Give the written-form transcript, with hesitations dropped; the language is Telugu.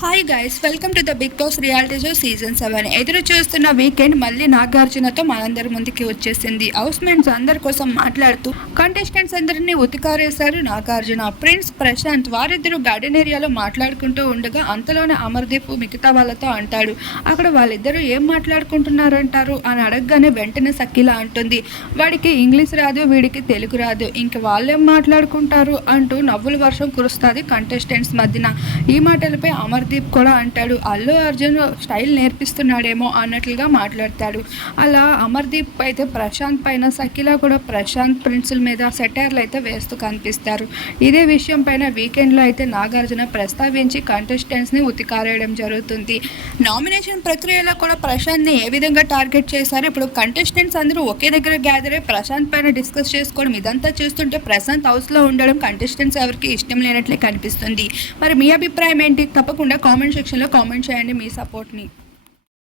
Hi guys, welcome to the Bigg Boss reality show season 7. ఎదురు చూస్తున్న వీకెండ్ మళ్ళీ నాగార్జునతో మనందరి ముందుకి వచ్చేసింది. హౌస్ మేట్స్ అందరి కోసం మాట్లాడుతూ కంటెస్టెంట్స్ అందరినీ ఉతికారేశారు నాగార్జున. ప్రిన్స్ ప్రశాంత్ వారిద్దరూ గార్డెన్ ఏరియాలో మాట్లాడుకుంటూ ఉండగా అంతలోనే అమర్దీప్ మిగతా వాళ్ళతో అంటాడు, అక్కడ వాళ్ళిద్దరూ ఏం మాట్లాడుకుంటున్నారంటారు అని అడగగానే వెంటనే సఖిల అంటుంది, వాడికి ఇంగ్లీష్ రాదు, వీడికి తెలుగు రాదు, ఇంక వాళ్ళేం మాట్లాడుకుంటారు అంటూ నవ్వుల వర్షం కురుస్తుంది కంటెస్టెంట్స్ మధ్యన. ఈ మాటలపై అమర్దీప్ కూడా అంటాడు, అల్లు అర్జున్ స్టైల్ నేర్పిస్తున్నాడేమో అన్నట్లుగా మాట్లాడతాడు. అలా అమర్దీప్ అయితే ప్రశాంత్ పైన, సఖిల కూడా ప్రశాంత్ ప్రిన్సుల మీద సెటైర్లు అయితే వేస్తూ కనిపిస్తారు. ఇదే విషయం పైన వీకెండ్లో అయితే నాగార్జున ప్రస్తావించి కంటెస్టెంట్స్ని ఉతికారేయడం జరుగుతుంది. నామినేషన్ ప్రక్రియలో కూడా ప్రశాంత్ని ఏ విధంగా టార్గెట్ చేశారు, ఇప్పుడు కంటెస్టెంట్స్ అందరూ ఒకే దగ్గర గ్యాదర్ అయ్యి ప్రశాంత్ పైన డిస్కస్ చేసుకోవడం, ఇదంతా చూస్తుంటే ప్రశాంత్ హౌస్లో ఉండడం కంటెస్టెంట్స్ ఎవరికి ఇష్టం లేనట్లే కనిపిస్తుంది. మరి మీ అభిప్రాయం ఏంటి? తప్పకుండా కామెంట్ సెక్షన్లో కామెంట్ చేయండి మీ సపోర్ట్ని.